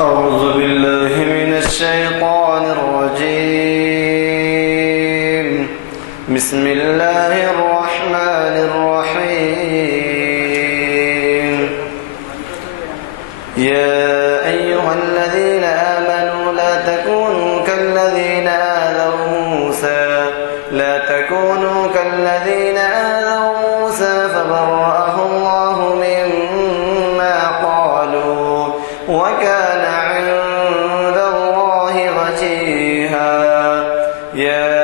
أعوذ بالله من الشيطان الرجيم. بسم الله الرحمن الرحيم. يا أيها الذين آمنوا لا تكونوا كالذين آذوا موسى فبرأه الله مما قالوا وكان عند الله وجيها. يا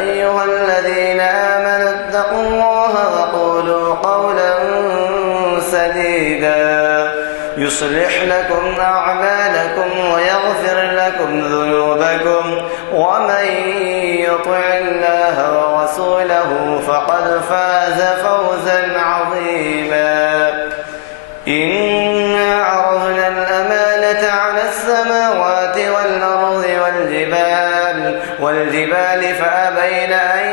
أيها الذين آمنوا اتقوا الله وقولوا قولا سديدا يصلح لكم أعمالكم ويغفر لكم ذنوبكم ومن يطع الله ورسوله فقد فاز فوزا عظيما. إنا عرضنا الأمانة على السماوات والأرض والجبال فأبين أن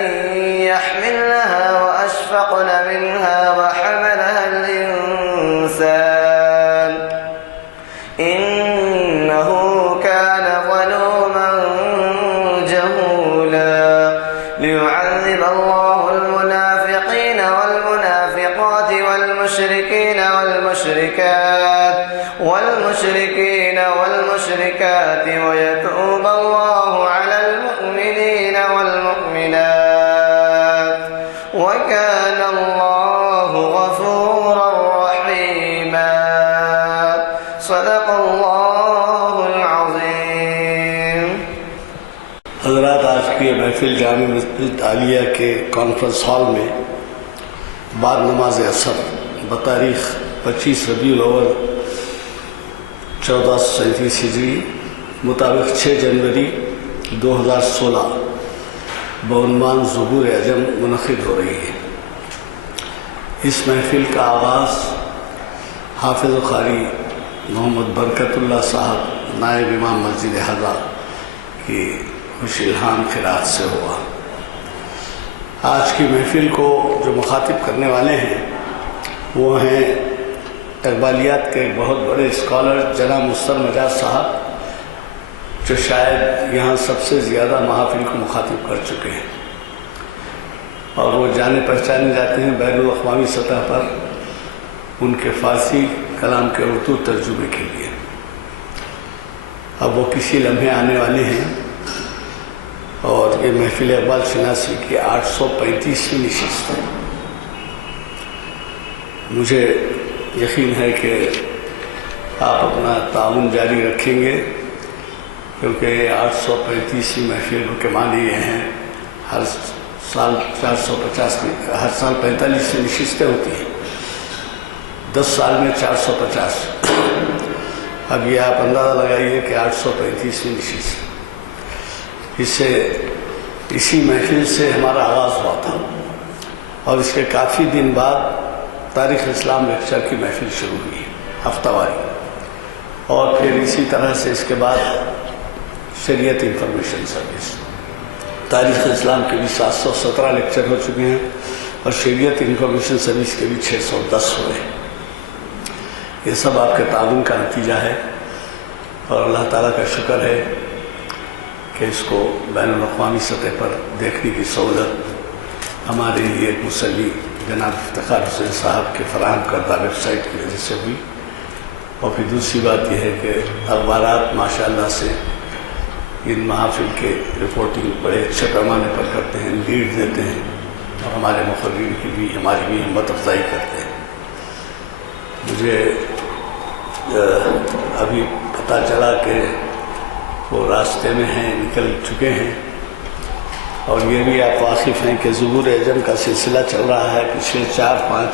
يحملنها وأشفقن منها وحملها الإنسان إنه كان ظلوما جهولا. ليعذب الله المنافقين والمنافقات والمشركات ويتوب الله على المؤمنين والمؤمنات وكان الله غفورا رحيما. صدق الله العظيم. حضرات، آج کی یہ محفل جامع مسجد عالیہ کے کانفرنس ہال میں بعد نماز عصر بتاریخ 25 ربیع الاول 1437 ہجری مطابق 6 جنوری 2016 بعنوان ظہور عجم منعقد ہو رہی ہے. اس محفل کا آغاز حافظ قاری محمد برکت اللہ صاحب نائب امام مسجد حضا کی خوش الہام قرات سے ہوا. آج کی محفل کو جو مخاطب کرنے والے ہیں وہ ہیں اقبالیات کے ایک بہت بڑے اسکالر جناب مستر مجاز صاحب، جو شاید یہاں سب سے زیادہ محافل کو مخاطب کر چکے ہیں اور وہ جانے پہچانے جاتے ہیں بین الاقوامی سطح پر ان کے فارسی کلام کے اردو ترجمے کے لیے. اب وہ کسی لمحے آنے والے ہیں اور یہ محفل اقبال شناسی کی 835ویں نشست ہے. مجھے یقین ہے کہ آپ اپنا تعاون جاری رکھیں گے، کیونکہ 835ویں محفل کے معنی یہ ہیں ہر سال 450 ہر سال 45 نشستیں ہوتی ہیں، 10 سال میں 450. اب یہ آپ اندازہ لگائیے کہ 835ویں نشست. اسی محفل سے ہمارا آغاز ہوا تھا اور اس کے کافی دن بعد تاریخ اسلام لیکچر کی محفل شروع ہوئی ہفتہ واری، اور پھر اسی طرح سے اس کے بعد شریعت انفارمیشن سروس. تاریخ اسلام کے بھی 717 لیکچر ہو چکے ہیں اور شریعت انفارمیشن سروس کے بھی 610 ہوئے. یہ سب آپ کے تعاون کا نتیجہ ہے اور اللہ تعالیٰ کا شکر ہے کہ اس کو بین الاقوامی سطح پر دیکھنے کی سہولت ہمارے لیے ایک مسلی جناب افتخار حسین صاحب کے فراہم کردہ ویب سائٹ کی وجہ سے ہوئی. اور پھر دوسری بات یہ ہے کہ اخبارات ماشاءاللہ سے ان محافل کے رپورٹنگ بڑے اچھے پیمانے پر کرتے ہیں، لیڈ دیتے ہیں اور ہمارے مقررین کی بھی ہماری بھی ہمت افزائی کرتے ہیں. مجھے ابھی پتہ چلا کہ وہ راستے میں ہیں، نکل چکے ہیں. اور یہ بھی آپ واقف ہیں کہ ظہور عجم کا سلسلہ چل رہا ہے پچھلے 4-5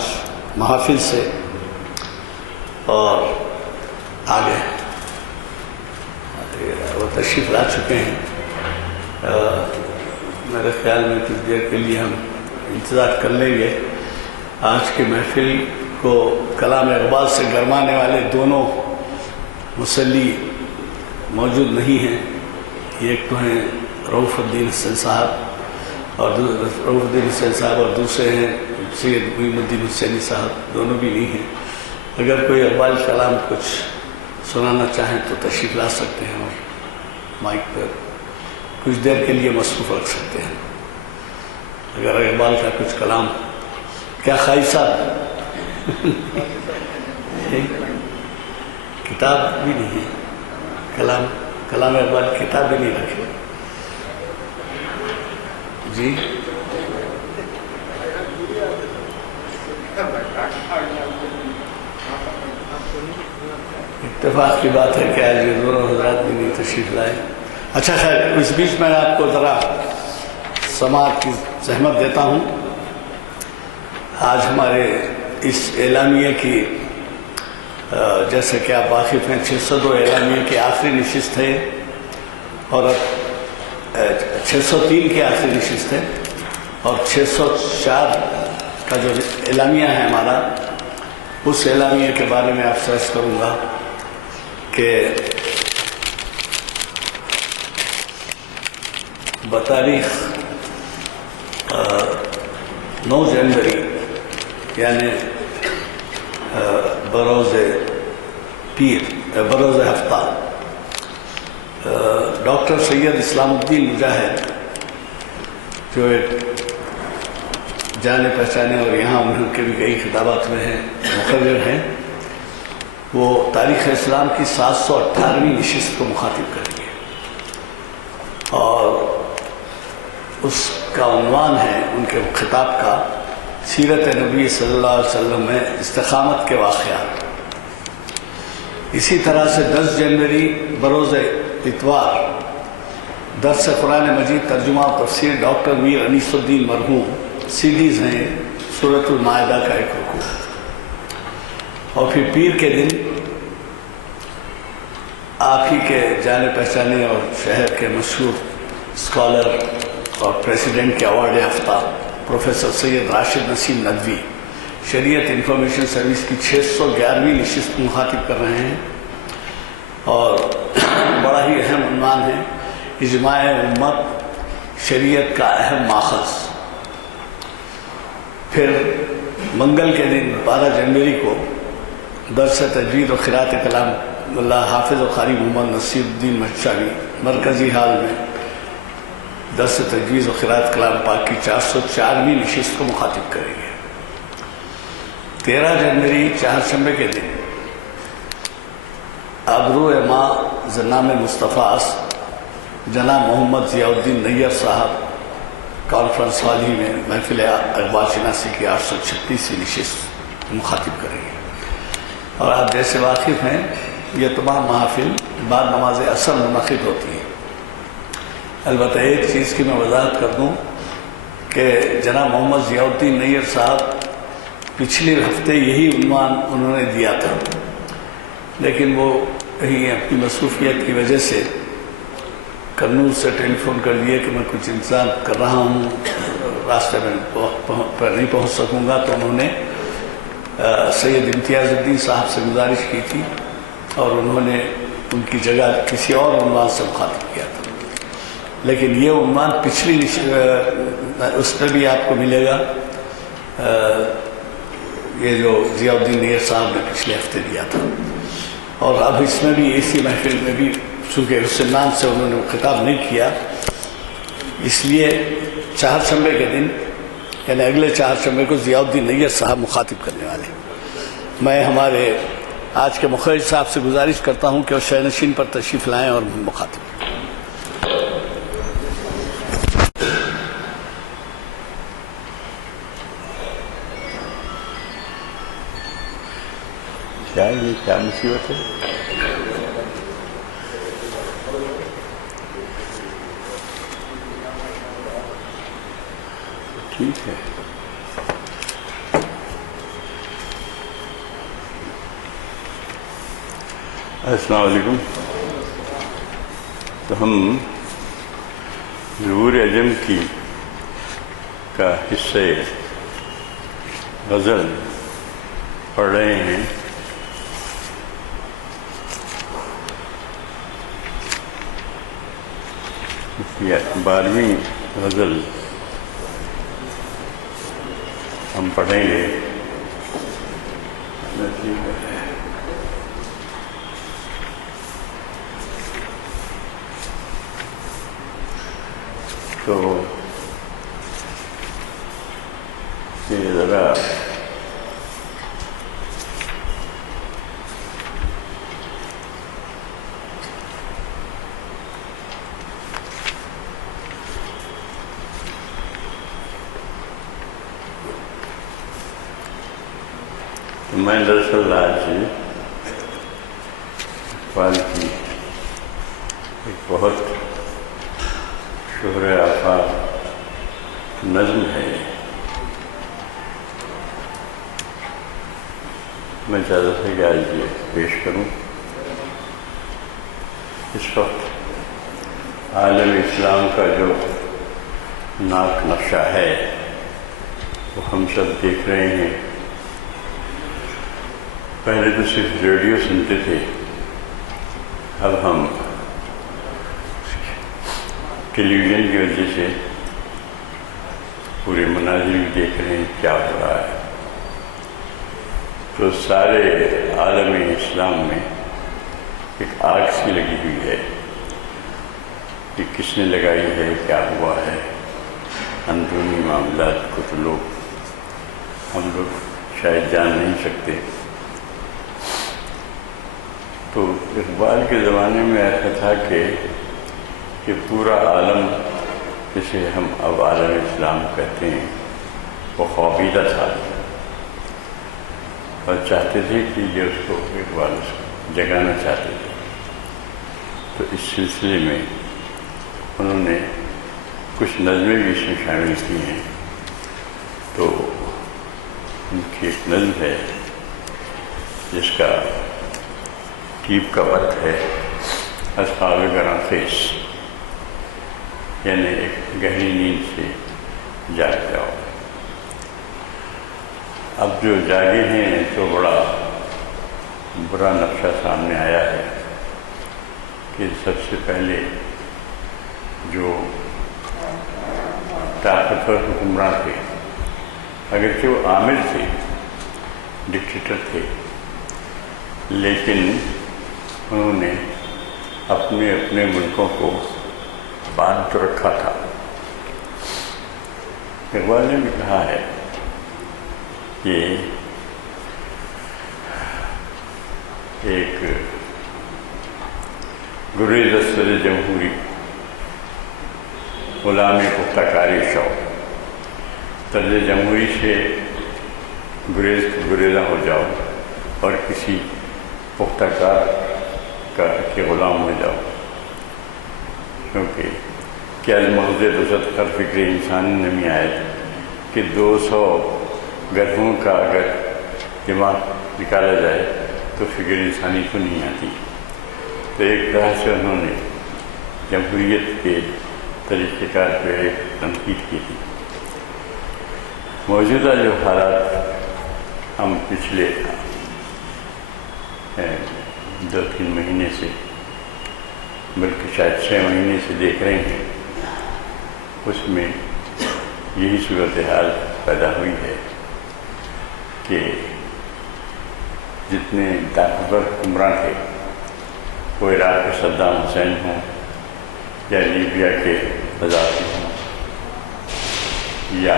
محافل سے، اور آگے وہ تشریف لا چکے ہیں. میرے خیال میں کچھ دیر کے لیے ہم انتظار کر لیں گے. آج کی محفل کو کلام اقبال سے گرمانے والے دونوں مسلی موجود نہیں ہیں. ایک تو ہیں رؤوف الدین حسین صاحب اور دوسرے ہیں سید معین الدین حسینی صاحب، دونوں بھی نہیں ہیں. اگر کوئی اقبال کلام کچھ سنانا چاہیں تو تشریف لا سکتے ہیں اور مائک پر کچھ دیر کے لیے مصروف رکھ سکتے ہیں. اگر اقبال کا کچھ کلام کیا خواہش صاحب کتاب بھی نہیں ہے, کلام اقبال کتاب بھی نہیں رکھے جی. اتفاق کی بات ہے کہ آج یہ دونوں حضرات بھی نہیں تشریف لائے. اچھا خیر, اس بیچ میں آپ کو ذرا سماعت کی زحمت دیتا ہوں. آج ہمارے اس اعلامیے کی جیسے کہ آپ واقف ہیں 602 اعلامیے کی آخری نشست ہے اور 603 کی آخری نشست ہے اور 604 کا جو اعلامیہ ہے ہمارا, اس اعلامیے کے بارے میں آپ سرچ کروں گا کہ بتاریخ 9 جنوری یعنی بروز پیر بروز ہفتہ ڈاکٹر سید اسلام الدین مجاہد جو ایک جانے پہچانے اور یہاں ان کے بھی کئی خطابات میں ہیں مقرر ہیں, وہ تاریخ اسلام کی 718ویں نشست کو مخاطب کریں گے اور اس کا عنوان ہے ان کے خطاب کا سیرت نبی صلی اللہ علیہ وسلم میں استقامت کے واقعات. اسی طرح سے 10 جنوری بروز اتوار درس قرآن مجید ترجمہ و تفسیر ڈاکٹر میر انیس الدین مرحوم, سیڈیز ہیں سورۃ المائدہ کا ایک رکوع. اور پھر پیر کے دن آپ ہی کے جانے پہچانے اور شہر کے مشہور اسکالر اور پریسیڈنٹ کے ایوارڈ یافتہ پروفیسر سید راشد نسیم ندوی شریعت انفارمیشن سروس کی 611ویں نشست مخاطب کر رہے ہیں اور بڑا ہی اہم عنوان ہے اجماع امت شریعت کا اہم ماخذ. پھر منگل کے دن 12 جنوری کو درس تجوید و قراءت کلام اللہ حافظ و قاری محمد نصیر الدین مہشاوی مرکزی ہال میں درس تجوید و قراءت کلام پاک کی 404ویں نشست کو مخاطب کریں گے. 13 جنوری چہارشنبے کے دن آبرو ماں ضنام مصطفیٰ جناب محمد ضیاء الدین نیر صاحب کانفرنس ہال ہی میں محفل اقبال شناسی کی 836ویں نشست مخاطب کریں گے. اور آپ جیسے واقف ہیں یہ تمام محافل بعد نماز عصر منعقد ہوتی ہیں. البتہ ایک چیز کی میں وضاحت کر دوں کہ جناب محمد ضیاء الدین نیر صاحب پچھلے ہفتے یہی عنوان انہوں نے دیا تھا, لیکن وہ کہیں اپنی مصروفیت کی وجہ سے کرنول سے ٹیلی فون کر دیے کہ میں کچھ انتظار کر رہا ہوں, راستے میں پر نہیں پہنچ سکوں گا. تو انہوں نے سید امتیاز الدین صاحب سے گزارش کی تھی اور انہوں نے ان کی جگہ کسی اور عنوان سے مخاطب کیا تھا. لیکن یہ عنوان پچھلی اس پہ بھی آپ کو ملے گا, یہ جو ضیاء الدین نیر صاحب نے پچھلے ہفتے دیا تھا. اور اب اس میں بھی اسی محفل میں بھی چونکہ حسنان سے انہوں نے خطاب نہیں کیا, اس لیے چہارشنبے کے دن یعنی اگلے چہارشنبے کو ضیاء الدین نیر صاحب مخاطب کرنے والے. میں ہمارے آج کے مخرج صاحب سے گزارش کرتا ہوں کہ وہ شہ نشین پر تشریف لائیں اور مخاطب. کیا مصیبت ہے؟ ٹھیک ہے. السلام علیکم. تو ہم ظہور عجم کی کا حصہ غزل پڑھ رہے ہیں. یہ 12ویں غزل ہم پڑھیں گے. تو یہ ذرا میں دراصل آج اقبال کی ایک بہت شہرِ آفاق نظم ہے، میں چاہتا تھا کہ آج یہ پیش کروں۔ اس وقت عالم اسلام کا جو ناک نقشہ ہے وہ ہم سب دیکھ رہے ہیں۔ پہلے تو صرف ریڈیو سنتے تھے، اب ہم ٹیلی ویژن کی وجہ سے پورے مناظر بھی دیکھ رہے ہیں کیا ہو رہا ہے۔ تو سارے عالم اسلام میں ایک آگ سی لگی ہوئی ہے کہ کس نے لگائی ہے، کیا ہوا ہے۔ اندرونی معاملات کو تو ہم لوگ شاید جان نہیں سکتے۔ تو اقبال کے زمانے میں ایسا تھا کہ پورا عالم، جسے ہم اب عالم اسلام کہتے ہیں، وہ خوابیدہ تھا اور چاہتے تھے کہ یہ اس کو اقبال جگانا چاہتے تھے۔ تو اس سلسلے میں انہوں نے کچھ نظمیں بھی اس میں شامل کی ہیں۔ تو ان کی ایک نظم ہے جس کا ٹیپ کا وقت ہے اصحاب گراں خیز، یعنی ایک گہری نیند سے جاگ جاؤ۔ اب جو جاگے ہیں تو بڑا برا نقشہ سامنے آیا ہے کہ سب سے پہلے جو طاقتور حکمراں تھے، اگرچہ وہ عامل تھے، ڈکٹیٹر تھے، لیکن انہوں نے اپنے اپنے ملکوں کو باندھ تو رکھا تھا۔ اقبال نے بھی کہا ہے کہ ایک گریز از صدر جمہوری غلام پختہ کاری شوق، طرز جمہوری سے گریزاں ہو جاؤ اور کسی پختہ کار کے غلام ہو جاؤ، کیونکہ کیا محض دوست خر فکر انسانی نمی آئے کہ 200 گدھوں کا اگر دماغ نکالا جائے تو فکر انسانی تو نہیں آتی۔ تو ایک طرح سے انہوں نے جمہوریت کے طریقہ کار پہ ایک تنقید کی تھی۔ موجودہ جو حالات ہم پچھلے 2-3 مہینے سے، بلکہ شاید 6 مہینے سے دیکھ رہے ہیں، اس میں یہی صورتحال پیدا ہوئی ہے کہ جتنے طاقتور حکمراں تھے، وہ عراق کے صدام حسین ہوں یا لیبیا کے قذافی ہوں یا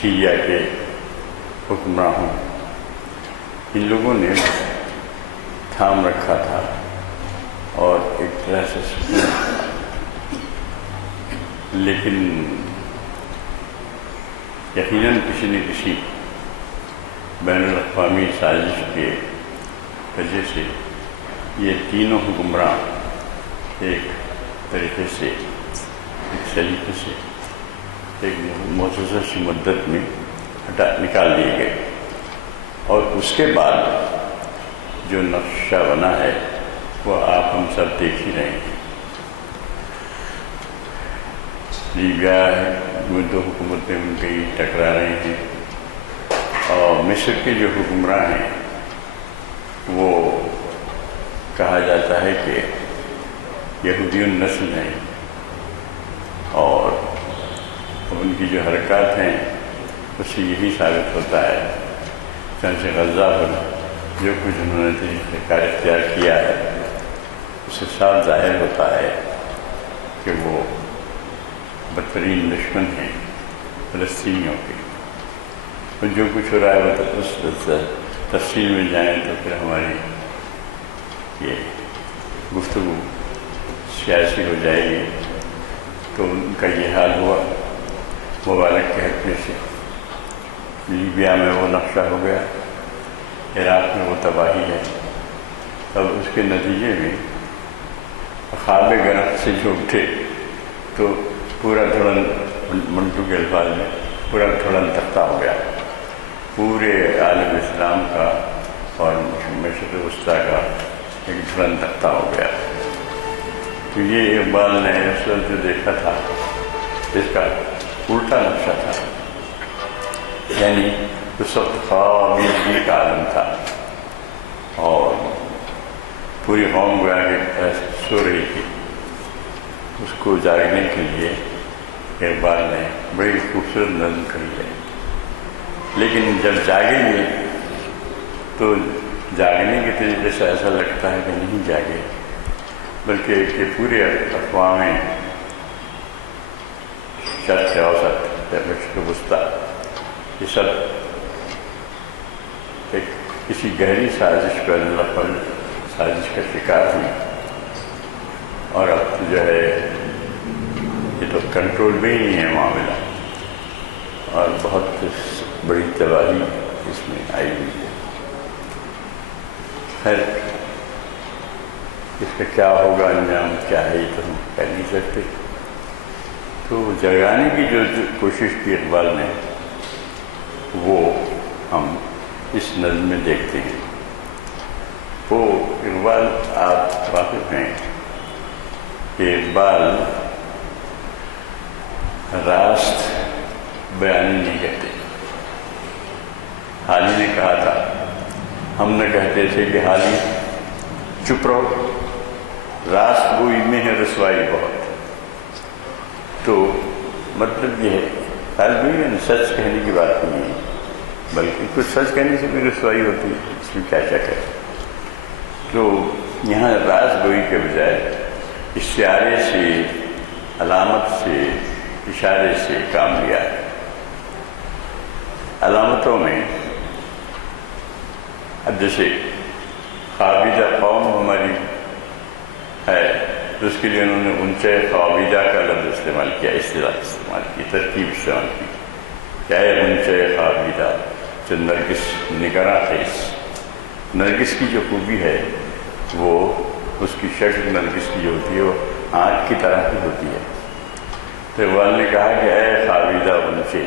سیریا کے حکمراں ہوں، ان لوگوں نے تھام رکھا تھا اور ایک طرح سے سکون تھا۔ لیکن یقیناً کسی نہ کسی بین الاقوامی سازش کے وجہ سے یہ تینوں حکمراں ایک طریقے سے، ایک سلیقے سے، ایک مختصر سی مدت میں نکال دیے گئے، اور اس کے بعد جو نقشہ بنا ہے وہ آپ ہم سب دیکھ ہی رہے ہیں۔ لیبیا میں 2 حکومتیں ان کی ٹکرا رہی ہیں، اور مصر کے جو حکمراں ہیں وہ کہا جاتا ہے کہ یہودی النسل ہیں، اور ان کی جو حرکات ہیں اس سے یہی ثابت ہوتا ہے، چنانچہ غزہ پر جو کچھ انہوں نے طریقہ کار اختیار کیا ہے اس سے صاف ظاہر ہوتا ہے کہ وہ بدترین دشمن ہیں فلسطینیوں کے. اور جو کچھ ہو رہا ہے وہ اس تفصیل میں جائیں تو پھر ہماری یہ گفتگو سیاسی ہو جائے گی. تو ان کا یہ حال ہوا مبارک کے حق میں سے. لیبیا میں وہ نقشہ ہو گیا، عراق میں وہ تباہی ہے. اب اس کے نتیجے میں خواب گرفت سے جو اٹھے تو پورا دھڑن، منٹو کے الفاظ میں پورا دھڑن تختہ ہو گیا. پورے عالم اسلام کا اور مشرق وسطیٰ کا ایک دھڑن تختہ ہو گیا. تو یہ اقبال نے اس وقت جو دیکھا تھا اس کا الٹا نقشہ تھا. یعنی اس وقت خوابیدگی کا عالم تھا اور پوری قوم گویا کہ سو رہی تھی. اس کو جاگنے کے لیے اقبال نے بڑی خوبصورت نظم کری ہے. لیکن جب جاگیں گے تو جاگنے کے طریقے سے ایسا لگتا ہے کہ نہیں جاگے، بلکہ کہ پورے اقوام شرق اوسط یا مشرق وسطیٰ یہ سب ایک کسی گہری سازش پر اللہ سازش کا شکار ہوئی. اور اب جو ہے یہ تو کنٹرول میں ہی نہیں ہے معاملہ، اور بہت بڑی تباہی اس میں آئی ہوئی ہے. خیر اس کا کیا ہوگا انجام کیا ہے یہ تو ہم کہہ نہیں سکتے. تو جگانے کی جو کوشش کی اقبال نے وہ ہم اس نظم میں دیکھتے ہیں. وہ اقبال آپ واقف ہیں کہ اقبال راست بیانی نہیں کہتے. حالی نے کہا تھا، ہم نہ کہتے تھے کہ حالی چپ رہو، راست گوئی میں ہے رسوائی بہت. تو مطلب یہ ہے حالی سچ کہنے کی بات نہیں ہے، بلکہ کچھ سچ کہنے سے بھی رسوائی ہوتی ہے، اس میں کیا شک ہے. تو یہاں راست گوئی کے بجائے اشارے سے، علامت سے، اشارے سے کام لیا ہے. علامتوں میں اب جیسے خوابیدہ قوم ہماری ہے تو اس کے لیے انہوں نے اونچے خوابیدہ کا لفظ استعمال کیا، اصطلاح استعمال کی، ترکیب استعمال کی. کیا ہے اونچے خوابیدہ؟ جو نرگس نگراں خیز، نرگس کی جو خوبی ہے وہ اس کی شکل نرگس کی جو ہوتی ہے وہ آنکھ کی طرح کی ہوتی ہے. تو اقبال نے کہا کہ اے خوابیدہ اونچے،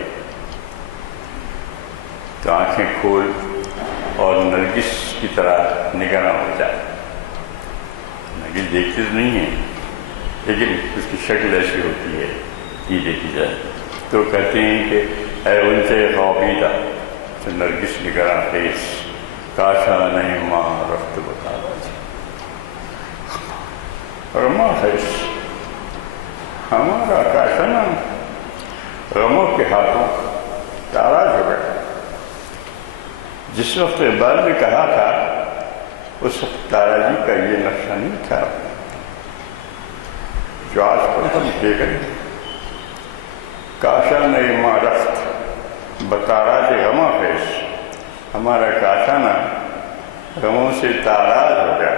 تو آنکھیں کھول اور نرگس کی طرح نگراں ہو جائے. نرگس دیکھتی تو نہیں ہے لیکن اس کی شکل ایسی ہوتی ہے یہ دیکھی جائے. تو کہتے ہیں کہ اے اونچے خوابیدہ تو نرگس نگراں خیز، کاشا نہیں ماں رفت بتا رما خیز. ہمارا کاشانہ غموں کے ہاتھوں تاراج ہو گیا. جس وقت اقبال نے کہا تھا اس وقت تارا جی کا یہ نقشہ نہیں تھا جو آج پر ہم دیکھ رہے ہیں. کاشانہ ماں رفت بتاراج غماں خیز، ہمارا کاشانہ غموں سے تاراج ہو گیا.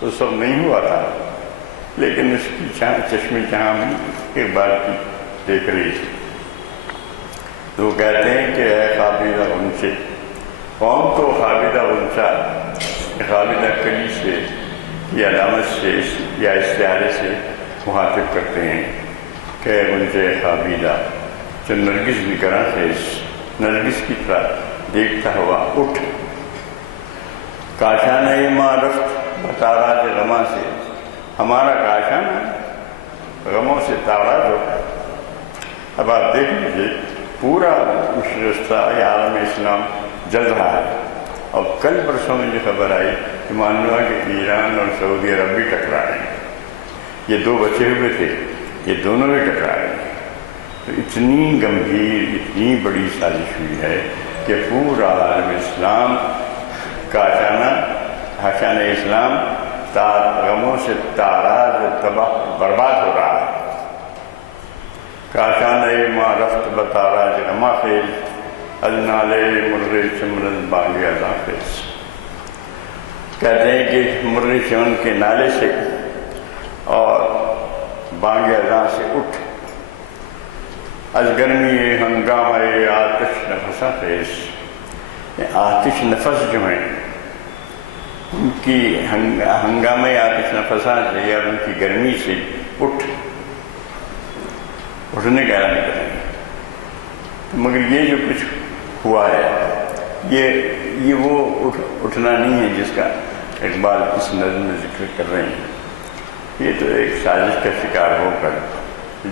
تو سب نہیں ہوا تھا لیکن اس کی چشم جہاں بھی اقبال کی دیکھ رہی تھی. تو وہ کہتے ہیں کہ اے خوابیدہ اونچے، قوم کو خوابیدہ اونچا خوابیدہ کلی سے یا علامت سے یا استعارے سے مخاطب کرتے ہیں کہ اونچے خوابیدہ جو نرگس نگراں خیز، نرگس کی طرح دیکھتا ہوا اٹھ. کاشانہ ماں رفت بتاراج غماں سے، ہمارا کاشانہ غموں سے تاراج ہو گیا. اب آپ دیکھ لیجیے پورا مشرق یا عالم اسلام جل رہا ہے. اور کل برسوں میں یہ خبر آئی کہ مان لو کہ ایران اور سعودی عرب بھی ٹکرا رہے ہیں. یہ دو بچے ہوئے تھے، یہ دونوں بھی ٹکرا رہے ہیں. تو اتنی گمبھیر، اتنی بڑی سازش ہوئی ہے کہ پورا عالم اسلام کاشانہ اسلام غموں سے تاراج تباہ برباد ہو رہا ہے. کاشانۂ ما رفت بتاراج رما خیز از نالے مرغ چمن بانگ اذاں خیز. کہتے ہیں کہ مرغ چمن کے نالے سے اور بانگ اذاں سے اٹھ، از گرمی ہنگامہ آتش نفساں خیز. آتش نفس جو ہیں ان کی ہنگامہ آتش نفساں سے یا ان کی گرمی سے اٹھنے کا اعلان کریں. مگر یہ جو کچھ ہوا ہے یہ وہ اٹھنا نہیں ہے جس کا اقبال اس نظم میں ذکر کر رہے ہیں. یہ تو ایک سازش کا شکار ہو کر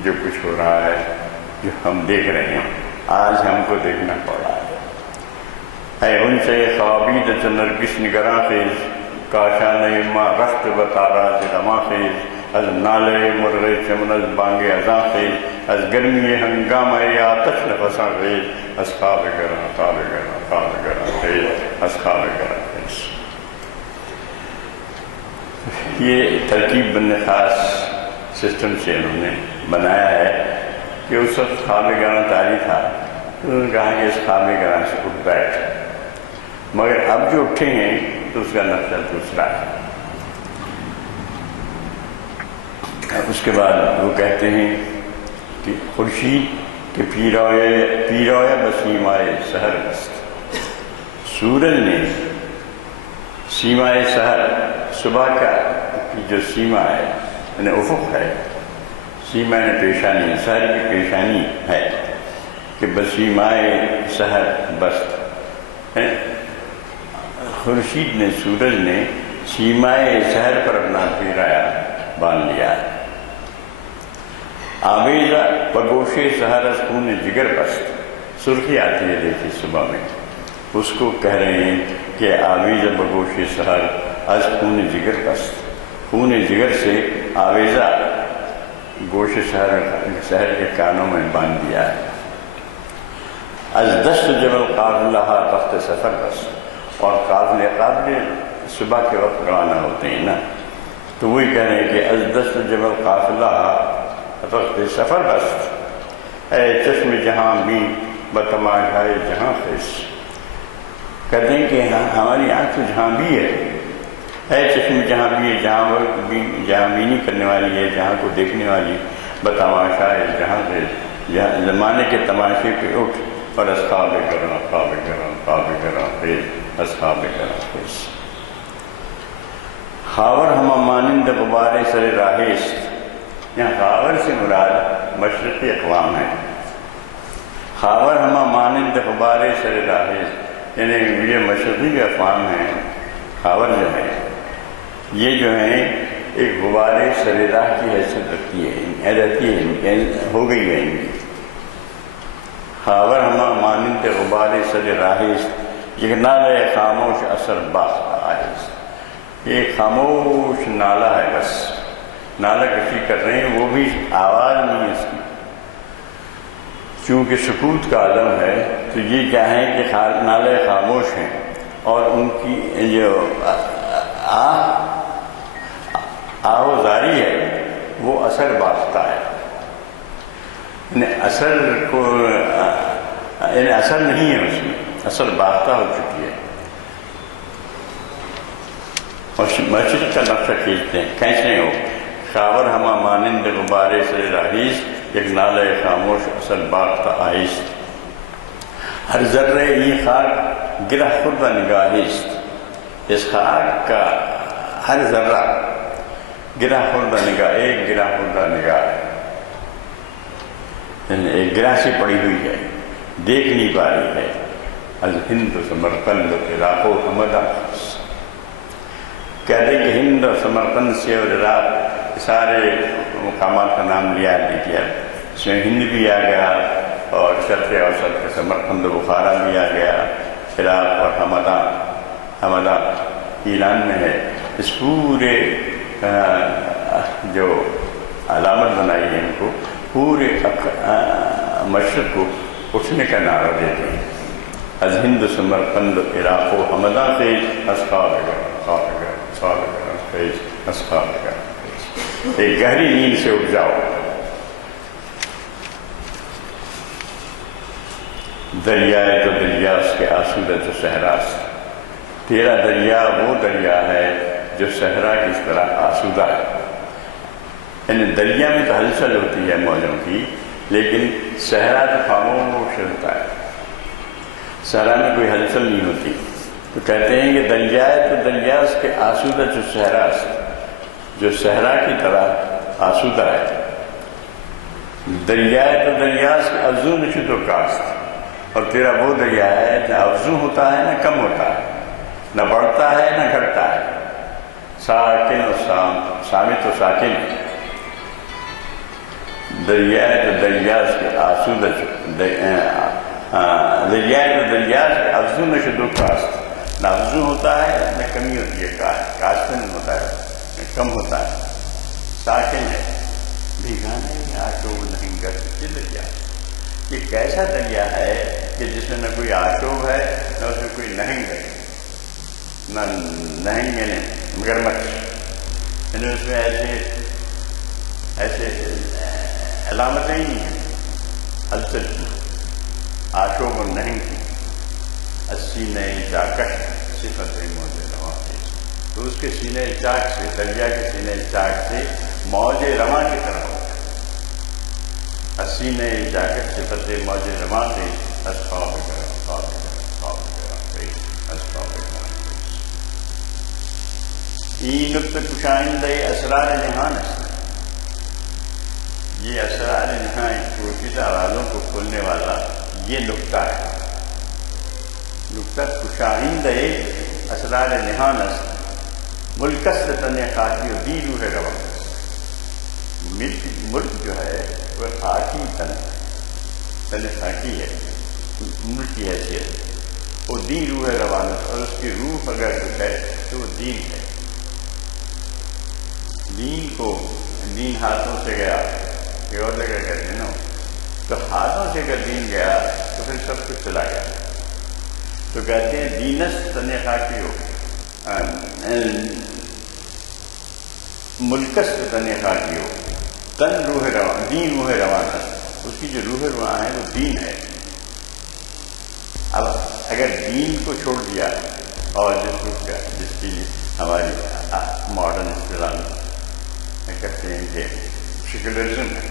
جو کچھ ہو رہا ہے، جو ہم دیکھ رہے ہیں، آج ہم کو دیکھنا پڑ رہا ہے. اے ان سے خوابید نرگس نگراں خیز، کاشانۂ ما رخت بتاراج رما خیز. از نالے مرغ چمن از بانگ اذاں خیز، از گرمی ہنگامہ آتش نفساں خیز. از خواب گراں خواب گراں خواب گراں خیز، از خواب گراں خیز. یہ ترکیب بن خاص سسٹم سے انہوں نے بنایا ہے کہ اس وقت خواب گراں طاری تھا، انہوں نے کہا کہ اس خواب گراں سے اٹھ بیٹھ. مگر اب جو اٹھے ہیں تو اس کا نقشہ دوسرا ہے. اس کے بعد وہ کہتے ہیں کہ خورشید کے پیرویا بسیمائے سحر بست. سورج نے سیمائے سحر، صبح کا کی جو سیما ہے یعنی افق ہے، سیما نے پیشانی، سحر کی پیشانی ہے کہ بسیمائے سحر بست. خورشید نے، سورج نے سیمائے سحر پر اپنا پیرایا باندھ لیا ہے. آویزہ بگوش سحر از خون جگر بست. سرخی آتی ہے دیکھیے صبح میں، اس کو کہہ رہے ہیں کہ آویزہ بگوش سحر از خون جگر بست. خون جگر سے آویزہ گوش سحر کے کانوں میں باندھ دیا ہے. از دست جبل قافلہ وقت سفر بست. اور قافلے صبح کے وقت روانہ ہوتے ہیں نا، تو وہی کہہ رہے ہیں کہ از دست جبل قافلہ وقت سفر بست. اے چشم جہاں بھی بتماشائے جہاں خیز. کہتے ہیں کہ ہماری آنکھ تو جہاں بھی ہے، اے چشم جہاں بھی ہے، جہاں بینی کرنے والی ہے، جہاں کو دیکھنے والی، بتماشائے جہاں خیز. زمانے کے تماشے پہ اٹھ اور اصحاب گراں خواب گراں خواب گراں خیز، اصحاب گراں خیز. خاور ہمہ مانند غبارے سر راہیست. یہاں خاور سے مراد مشرقی اقوام ہے. خاور ہمہ مانند غبارے سر راہیست، یعنی یہ مشرقی جو اقوام ہیں، خاور جو ہے یہ جو ہیں ایک غبارے سر راہ کی حیثیت رکھتی ہے، ہو گئی ہے ان کی. خاور ہمہ مانند غبارے سر راہیست، یہ نالے خاموش اثر باختہ آہست. یہ خاموش نالہ ہے، بس نالہ کشی کر رہے ہیں، وہ بھی آواز نہیں ہے اس کی، چونکہ سکوت کا عالم ہے. تو یہ کیا ہے کہ نالے خاموش ہیں اور ان کی جو آوازاری ہے وہ اثر باختہ ہے. یعنی اثر نہیں ہے اس میں، اثر باختہ ہو چکی ہے. اور مسجد کا نقشہ کھینچتے ہیں، کھینچنے ہو. خاور ہمہ مانند غبارے سر راہیز، یک نالہ خاموش اثر باختہ آہست. ہر ذرے یہ خاک گرہ خود و نگاہست. اس خاک کا ہر ذرہ گرہ خود و نگاہ، ایک گرہ خود و نگاہ، یعنی ایک گرہ سے پڑی ہوئی ہے، دیکھ نہیں پا رہی ہے. از ہند سمرقند عراق و حمدہ. کہتے ہیں کہ ہند اور سمرقند سے اور عراق سارے مقامات کا نام لیا دیکھیے. اس میں ہند بھی آ گیا اور شرق اوسط کا سمرقند و بخارا بھی آ گیا. عراق اور حمدہ ایران میں ہے. اس پورے جو علامت بنائی ہے ان کو، پورے مشرق کو اٹھنے کا نعرہ دیتے ہیں. از ہند سمرقند عراق و حمدہ خیز، اصحاب خیز، اصحاب خیز. ایک گہری نیند سے اٹھ جاؤ. دریائے تو دریا اس کے آسودہ تو صحرا سے، تیرا دریا وہ دریا ہے جو صحرا کی طرح آسودہ ہے۔ یعنی دریا میں تو ہلچل ہوتی ہے موجوں کی، لیکن صحرا تو خاموش ہوتا ہے، صحرا میں کوئی ہلچل نہیں ہوتی۔ تو کہتے ہیں کہ دریائے تو دریا اس کے آسودہ جو صحرا سے، جو صحرا کی طرح آسودہ ہے۔ دریائے تو دریا اس کے افزوں نشد و کاست، اور تیرا وہ دریا ہے نہ افزوں ہوتا ہے نہ کم ہوتا ہے، نہ بڑھتا ہے نہ گھٹتا ہے، ساکن و ثابت و ساکن۔ دریائے تو دریا اس کے آسودہ دریائے تو دریا اس کے افزوں نشد و کاست، نہ افزوں ہوتا ہے نہ کمی ہوتی ہے، کاستن ہوتا ہے نہ کم ہوتا ہے، ساکن ہے۔ بھیگانے میں آٹوب نہیں گر سکتے دریا، یہ کیسا دریا ہے کہ جس میں نہ کوئی آٹوب ہے نہ اس میں کوئی نہنگ ہے، نہ نہنگ یعنی مگرمچھ، یعنی اس میں ایسے علامتیں ہی نہیں ہیں ہلچل کی، آٹوب اور نہنگ کی۔ السینہ چاکش صفت موج رواں، تو اس کے سینے چاک سے، دریا کے سینے چاک سے موج رواں کی طرح ہوتا ہے۔ السینہ چاکش صفت موج رواں سے اصحاب کرم، خواب کرم، خواب کرم، اصحاب کرم۔ ای نکتہ کشائندہ اسرار نہان است، یہ اسرار نہان پوشیدہ رازوں کو کھولنے والا یہ نکتہ ہے۔ نکتہ کشائندہ اسرار نہان است، ملکست تن خاکی و دی روح رواں۔ ملک جو ہے وہ خاکی تن خاکی ہے، ملک کی حیثیت، وہ دین روح روانت، اور اس کی روح اگر کچھ ہے تو وہ دین ہے۔ دین ہاتھوں سے گیا، کہ اور جگہ کہتے ہیں نا، تو ہاتھوں سے اگر دین گیا تو پھر سب کچھ چلا گیا۔ تو کہتے ہیں دینس تن خاکی ہو، ملکس تن خاکی ہو، تن روح رواں، دین روح روانت، اس کی جو روح رواں ہے وہ دین ہے۔ اب اگر دین کو چھوڑ دیا اور جس کی ہماری ماڈرن اصطلاح کہتے ہیں کہ سیکولرزم ہے،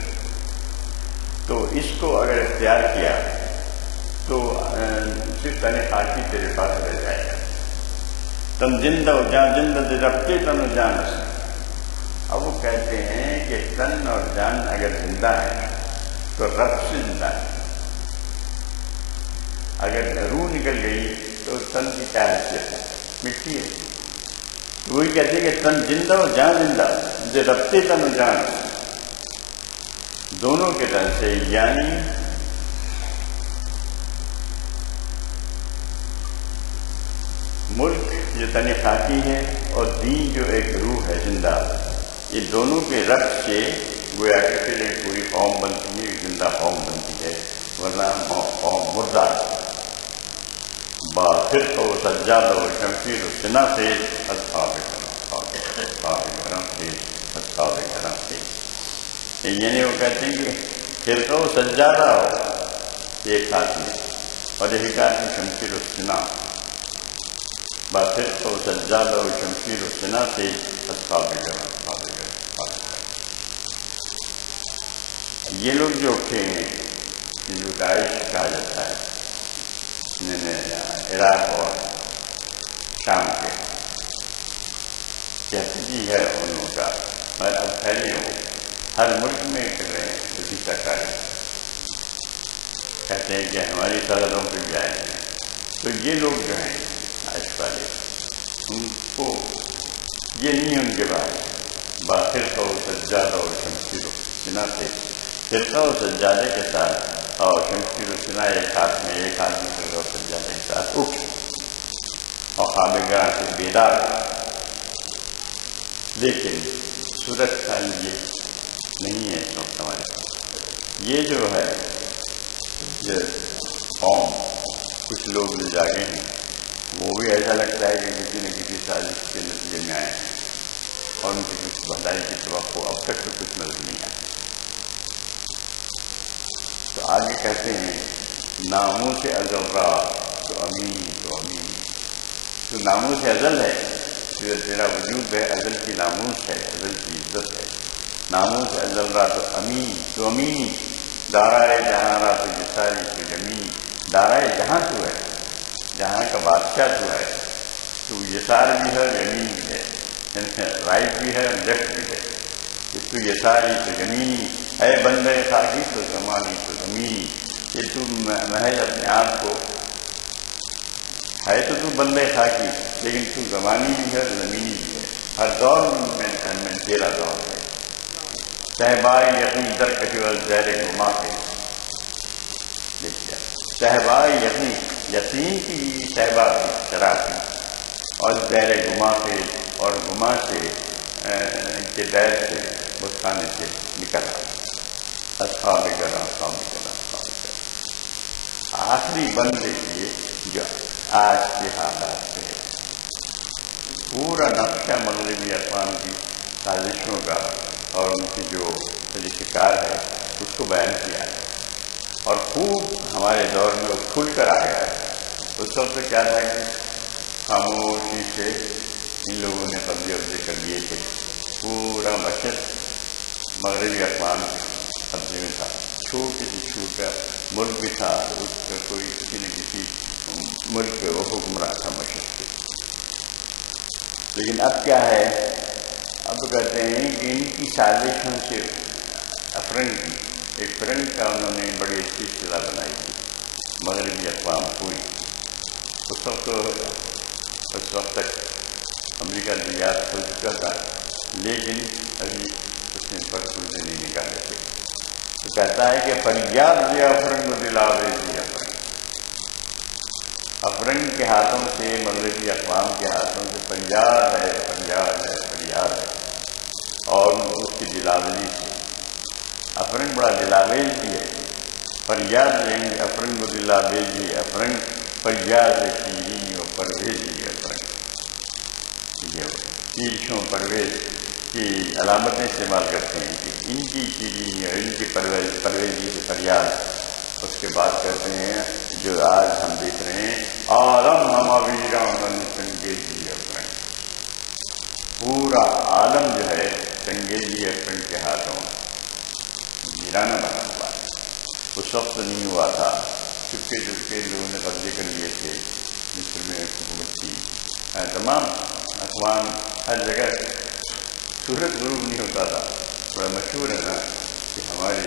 تو اس کو اگر اختیار کیا تو صرف تن خاکی تیرے پاس رہ جائے گا۔ تن زندہ ہو جان زندہ دے ربتے تن و جان اس۔ اب وہ کہتے ہیں کہ تن اور جان اگر زندہ ہے تو رب سے زندہ ہے، اگر روح نکل گئی تو تن کی کیا حیثیت ہے؟ مٹی ہے۔ تو وہی کہتے ہیں کہ تن زندہ ہو جان زندہ دے ربتے تن و جان، دونوں کے تن سے، یعنی ملک جو تن خاکی ہے اور دین جو ایک روح ہے زندہ، یہ دونوں کے رقص سے گویا کہ پھر ایک پوری قوم بنتی ہے، ایک زندہ قوم بنتی ہے، ورنہ قوم مردہ۔ باخرق و سجادہ و شمشیر و سنا سے اصحاب کرم سے، اصحاب کرم سے، یعنی وہ کہتے ہیں کہ فرقہ و سجادہ ہو ایک ہاتھ میں، اور ایک ہاتھ میں شمشیر و سنا۔ باخرق و سجادہ و شمشیر و سنا سے اصحاب کرم، اصحاب کرم۔ یہ لوگ جو اٹھے ہیں، جو داعش کہا جاتا ہے، عراق اور شام کے جی ہے انہوں کا، اور اب پھیلے ہو ہر ملک میں کر رہے ہیں اسی سرکاری، کہتے ہیں کہ ہماری سرحدوں پہ بھی آئے ہیں۔ تو یہ لوگ جو ہیں داعش والے، ان کو یہ نہیں ہے ان کے بعد باخرقہ و سجادہ اور شمشیر و سنا سے، فرقہ و سجادے کے ساتھ اور شمشیر و سنا ایک ہاتھ میں فرقہ و سجادے کے ساتھ اٹھ اور خواب گاہ سے بیدار۔ لیکن صورت حال یہ نہیں ہے اس وقت ہمارے پاس۔ یہ جو ہے یہ قوم، کچھ لوگ جو جاگے ہیں وہ بھی ایسا لگتا ہے کہ کسی نہ کسی سازش کے نتیجے میں آئے ہیں، اور ان کی کچھ بھلائی کی توقع اب تک تو کچھ نظر نہیں آئی۔ تو آگے کہتے ہیں ناموں سے ازل رہا تو امین تو امین، تو ناموں سے ازل ہے، تیرا وجود ہے ازل کی ناموس ہے، ازل کی عزت ہے، ناموں سے ازل رہا تو امین تو امین، دارائے جہاں رہا تو جساری تو جمین، دارائے جہاں تو ہے، جہاں کا بادشاہ تو ہے، تو یسار بھی ہے اور یمین بھی ہے، رائٹ بھی ہے اور لیفٹ بھی ہے، تو یساری تو یمینی، اے بندے خاکی تو زمانی تو زمینی، یہ تو محض اپنے آپ کو ہے تو بندے خاکی، لیکن تو زمانی بھی ہے اور زمینی بھی ہے، ہر دور میں تیرا دور ہے، صحبائے یقین در کشور زیر گما کے، دیکھیے صحبائے یقین کی صحبا کی شراب کی، اور زیر گما سے اور گما سے کے دیر سے بت خانے سے نکلا، اصحاب گراں اصحاب گراں اصحاب گراں، آخری بندے لیے جو آج کے حالات سے پورا نقشہ مغربی اقوام کی سازشوں کا اور ان کی جو طریقہ کار ہے اس کو بیان کیا ہے، اور خوب ہمارے دور میں وہ کھل کر آ گیا ہے۔ اس وقت کیا تھا کہ خاموشی سے ان لوگوں نے قبضے کر لیے تھے، پورا مشرق مغربی اقوام کے قبضے میں تھا، چھوٹے سے چھوٹا ملک بھی تھا، اس کا کوئی کسی نہ کسی ملک پہ وہ حکمراں تھا مشرق سے۔ لیکن اب کیا ہے، اب کہتے ہیں کہ ان کی سازشوں سے افرنگ کی ایک فرنگ کا انہوں نے بڑی اچھی اصطلاح بنائی تھی، مغربی اقوام ہوئی، اس وقت تک امریکہ ریاض کھل چکا تھا، لیکن ابھی اس نے پرکھل سے نہیں نکالے تھے، تو کہتا ہے کہ فریاد دیا افرنگ و دلاوے دیا افرنگ، افرنگ کے ہاتھوں سے، مغربی اقوام کے ہاتھوں سے فریاد ہے فریاد ہے فریاد ہے، اور اس کی دلاوری سے افرنگ بڑا دلاویز بھی ہے، فریاد لیں گے افرنگ و دلاویز بھی افرنگ، فریاد شیریں و پرویز بھی افرنگ، شیرشوں پرویز کی علامتیں استعمال کرتے ہیں کہ ان کی شیریں اور ان کی پرویزی سے فریاد، اس کے بعد کہتے ہیں جو آج ہم دیکھ رہے ہیں عالم ہما ویران چنگیزی افرنگ، پورا عالم جو ہے چنگیزی افرنگ کے ہاتھوں ویرانہ بنا ہوا ہے۔ اس وقت نہیں ہوا تھا، چپکے چپکے لوگوں نے قبضے کر لیے تھے، مصر میں حکومت تھی، تمام اقوام ہر جگہ سورج غروب نہیں ہوتا تھا، بڑا مشہور ہے نا کہ ہمارے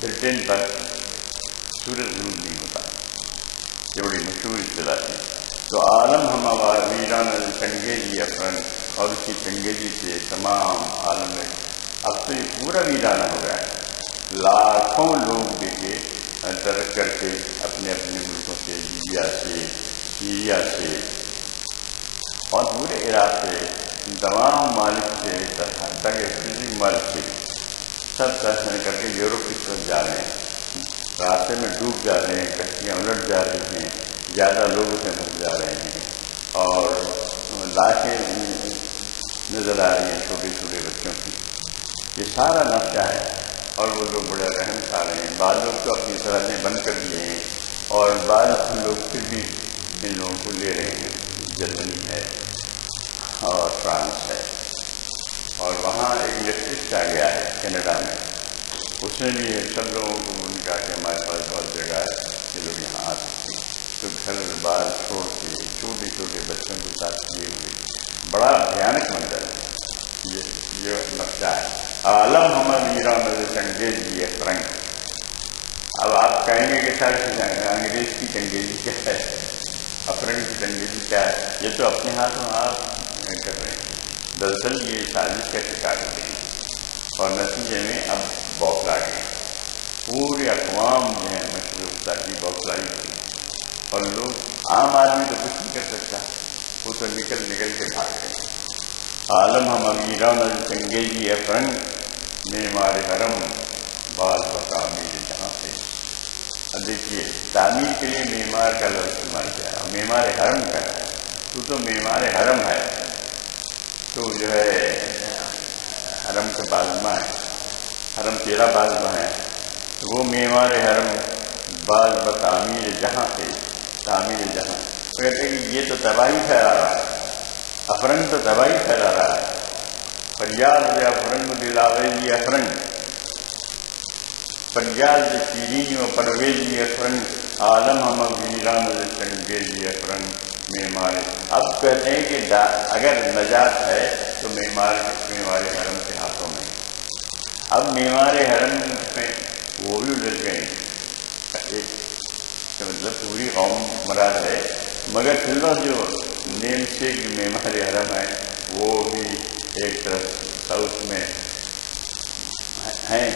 برٹن پر سورج غروب نہیں ہوتا، یہ بڑی مشہور اصطلاح تھی۔ تو عالم ہما ویران چنگیزی افرنگ، اور اس کی چنگیزی سے تمام عالم میں اب تو یہ پورا ویرانہ ہو گیا ہے، لاکھوں لوگ دیکھے ترک کر کے اپنے اپنے ملکوں سے، لیبیا سے، سیریا سے اور پورے عراق سے، تمام ممالک سے، تک کسی ممالک سے سب ترک کر کے یورپ کی طرف جا رہے ہیں، راستے میں ڈوب جا رہے ہیں، کشتیاں الٹ جا رہی ہیں، زیادہ لوگ اسے مر جا رہے ہیں، اور لاشیں نظر آ رہی ہیں چھوٹے چھوٹے بچوں کی، یہ سارا نقشہ ہے، اور وہ لوگ بڑا رحم کھا رہے ہیں، بعض لوگ تو اپنی سرحدیں بند کر دیے ہیں، اور بعض لوگ پھر بھی ان لوگوں کو لے رہے ہیں، جرمنی ہے اور فرانس ہے، اور وہاں ایک لیفٹسٹ آ گیا ہے کینیڈا میں، اس نے بھی سب لوگوں کو ان کہا کہ ہمارے پاس بہت جگہ ہے، یہ لوگ یہاں آ سکتے ہیں، تو گھر بار چھوڑ کے چھوٹے چھوٹے بچوں کے ساتھ کیے ہوئے، بڑا بھیانک منظر ہے، یہ نقشہ ہے، عالم ہما ویران چنگیزی افرنگ۔ اب آپ کہیں گے کہ سر انگریز کی چنگیزی کیا ہے، افرنگ کی چنگیزی کیا ہے، یہ تو اپنے ہاتھوں آپ کر رہے ہیں، دراصل یہ سازش کا شکار ہو گئے ہیں، اور نتیجے میں اب بوکھلا گئے، پورے اقوام جو ہیں مشرق کی بوکھلائی ہوئی، اور لوگ عام آدمی تو کچھ نہیں کر سکتا، وہ تو نکل کے بھاگ گئے۔ عالم ہم امیران چنگیزی افرنگ، معمار حرم بعض بتعمیر جہاں سے۔ اب دیکھیے تعمیر کے لیے معمار کا لفظ استعمال کیا ہے، معمار حرم کا ہے، تو معمار حرم ہے، تو جو ہے حرم کا بازما ہے، حرم 13 باز بنائے، تو وہ معمار حرم باز بتعمیر جہاں تھے، تعمیر جہاں. وہ کہتے ہیں کہ یہ تو تباہی پھیلا رہا ہے، افرنگ تو تباہی پھیلا رہا ہے. فریاد افرنگ دلاویزی افرنگ، فریاد شیرین و پرویزی افرنگ، عالم ہم ویران چنگیزی افرنگ معمار. اب کہتے ہیں کہ اگر نجات ہے تو معمار حرم کے ہاتھوں میں. اب معمار حرم میں وہ بھی الجھ گئے، مطلب پوری قوم مراد ہے، مگر فی الوقت جو نیم سے معمار حرم ہے وہ بھی ایک طرف ساؤتھ میں ہیں.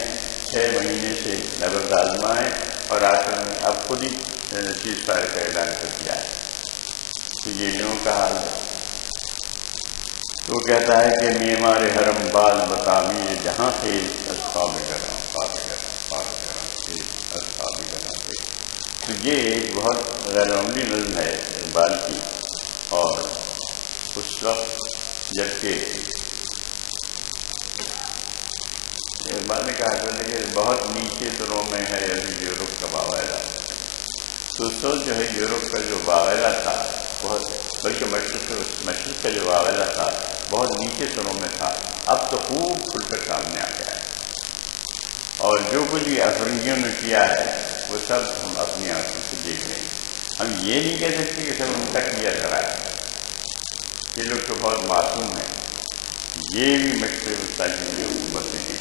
6 مہینے سے نبرد آزمائیں اور آخر میں اب خود ہی سیز فائر کا اعلان کر دیا ہے. تو یہ یوں کا حال ہے. تو کہتا ہے کہ معمار حرم باز بتعمیر جہاں تھے، اصحاب کرام تھے، اصحاب کرام تھے. تو یہ ایک بہت غیر معمولی نظم ہے اقبال کی. اور اس وقت جبکہ اقبال نے کہا تھا کہ بہت نیچے سروں میں ہے ابھی یورپ کا باویلا. تو اس وقت جو ہے یورپ کا جو باویلا تھا بہت، بلکہ مشرق کا جو باویلا تھا بہت نیچے سروں میں تھا. اب تو خوب کھل کر سامنے آ گیا ہے، اور جو کچھ بھی افرنگیوں نے کیا ہے وہ سب ہم اپنی آنکھوں سے دیکھ رہے ہیں. ہم یہ نہیں کہہ سکتے کہ سب ان کا کیا کرا ہے. یہ لوگ تو بہت معصوم ہیں. یہ بھی مشرق وسطیٰ کی جو حکومتیں ہیں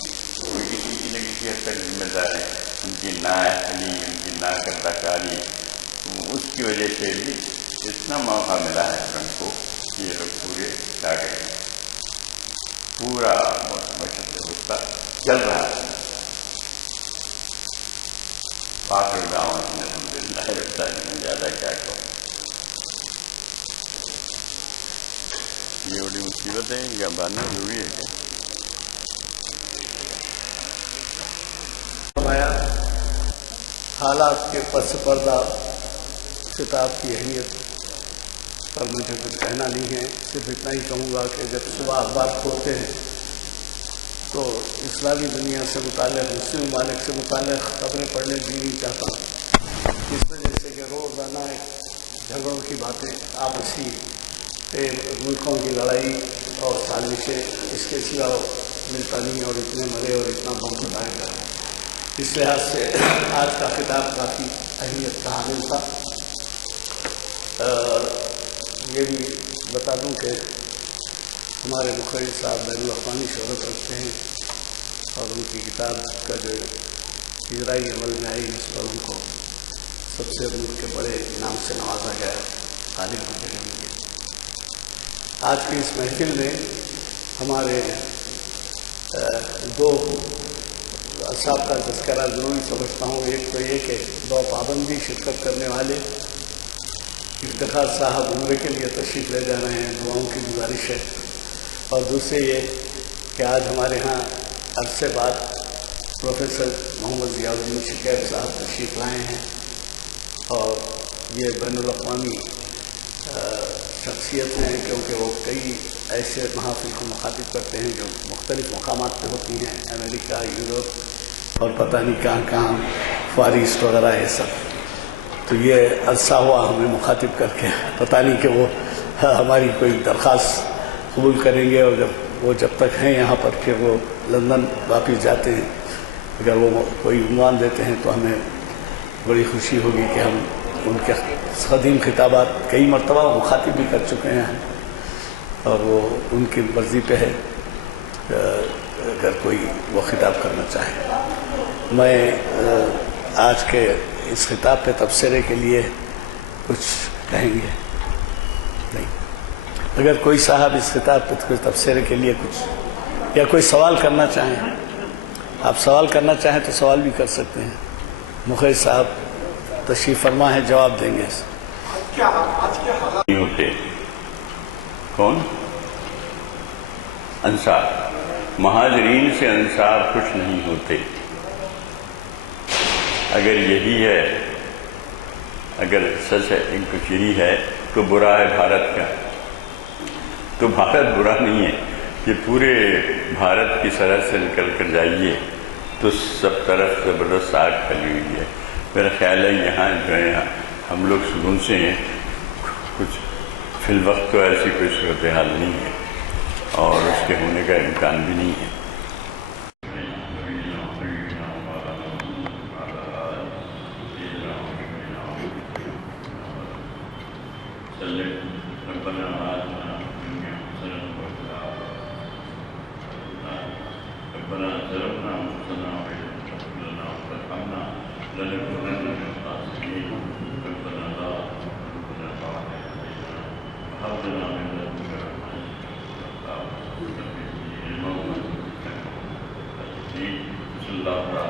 وہ کسی کی نہ کسی حد تک ذمہ دار ہیں. ان کی نااہلی، ان کی ناکردہ کاری، اس کی وجہ سے بھی اتنا موقع ملا ہے فرنگ کو کہ یہ لوگ پورے کیا گئے ہیں. پورا مشرق وسطیٰ چل رہا ہے. آخر گاؤں الحمدللہ رب العالمین. زیادہ کیا کہوں، یہ بڑی مصیبت ہے. یہ باننا ضروری ہے کہ حالات کے پس پردہ خطاب کی اہمیت پر مجھے کچھ کہنا نہیں ہے. صرف اتنا ہی کہوں گا کہ جب صبح اخبار کھولتے ہیں تو اسلامی دنیا سے متعلق، مسلم ممالک سے متعلق خبریں پڑھنے بھی نہیں چاہتا، اس وجہ سے کہ روزانہ جھگڑوں کی باتیں، آپسی ملکوں کی لڑائی اور سازشیں، اس کے سوا ملتا نہیں، اور اتنے مرے اور اتنا بم پھٹائے گا. اس لحاظ سے آج کا خطاب کافی اہمیت کا حامل تھا. یہ بھی بتا دوں کہ ہمارے مخرج صاحب بین الاقوامی شہرت رکھتے ہیں، اور ان کی کتاب کا جو اجرائی عمل میں آئی اس پر ان کو سب سے ملک کے بڑے انعام سے نوازا گیا. غالب ہوتے ہیں. آج کی اس محفل میں ہمارے دو اصحاب کا تذکرہ ضروری سمجھتا ہوں. ایک تو یہ کہ دو پابندی شرکت کرنے والے افتخار صاحب عمرے کے لیے تشریف لے جا رہے ہیں، دعاؤں کی گزارش ہے. اور دوسرے یہ کہ آج ہمارے ہاں عرصے بعد پروفیسر محمد ضیاء الدین شکیب صاحب تشریف لائے ہیں، اور یہ بین الاقوامی شخصیت ہیں کیونکہ وہ کئی ایسے محافل کو مخاطب کرتے ہیں جو مختلف مقامات پہ ہوتی ہیں، امریکہ، یورپ اور پتہ نہیں کہاں کہاں، فار ایسٹ وغیرہ یہ سب. تو یہ عرصہ ہوا ہمیں مخاطب کر کے، پتہ نہیں کہ وہ ہماری کوئی درخواست قبول کریں گے، اور جب تک ہیں یہاں پر پھر وہ لندن واپس جاتے ہیں. اگر وہ کوئی عنوان دیتے ہیں تو ہمیں بڑی خوشی ہوگی کہ ہم ان کے قدیم خطابات کئی مرتبہ مخاطب بھی کر چکے ہیں، اور وہ ان کی مرضی پہ ہے اگر کوئی وہ خطاب کرنا چاہے. میں آج کے اس خطاب پہ تبصرے کے لیے کچھ کہیں گے نہیں. اگر کوئی صاحب اس خطاب پہ کچھ تبصرے کے لیے کچھ یا کوئی سوال کرنا چاہیں، آپ سوال کرنا چاہیں تو سوال بھی کر سکتے ہیں. مخرج صاحب تشریف فرما ہے، جواب دیں گے. نہیں ہوتے کون؟ انصار. مہاجرین سے انصار خوش نہیں ہوتے. اگر یہی ہے، اگر سچ ہے ان کو یہی ہے تو برا ہے بھارت کا. تو بھارت برا نہیں ہے، یہ پورے بھارت کی سرحد سے نکل کر جائیے تو سب طرف زبردست آگ پھیلی ہوئی ہے. میرا خیال ہے یہاں جو ہے ہم لوگ سکون سے ہیں. کچھ فی الوقت تو ایسی کوئی صورتحال نہیں ہے اور اس کے ہونے کا امکان بھی نہیں ہے. اللہ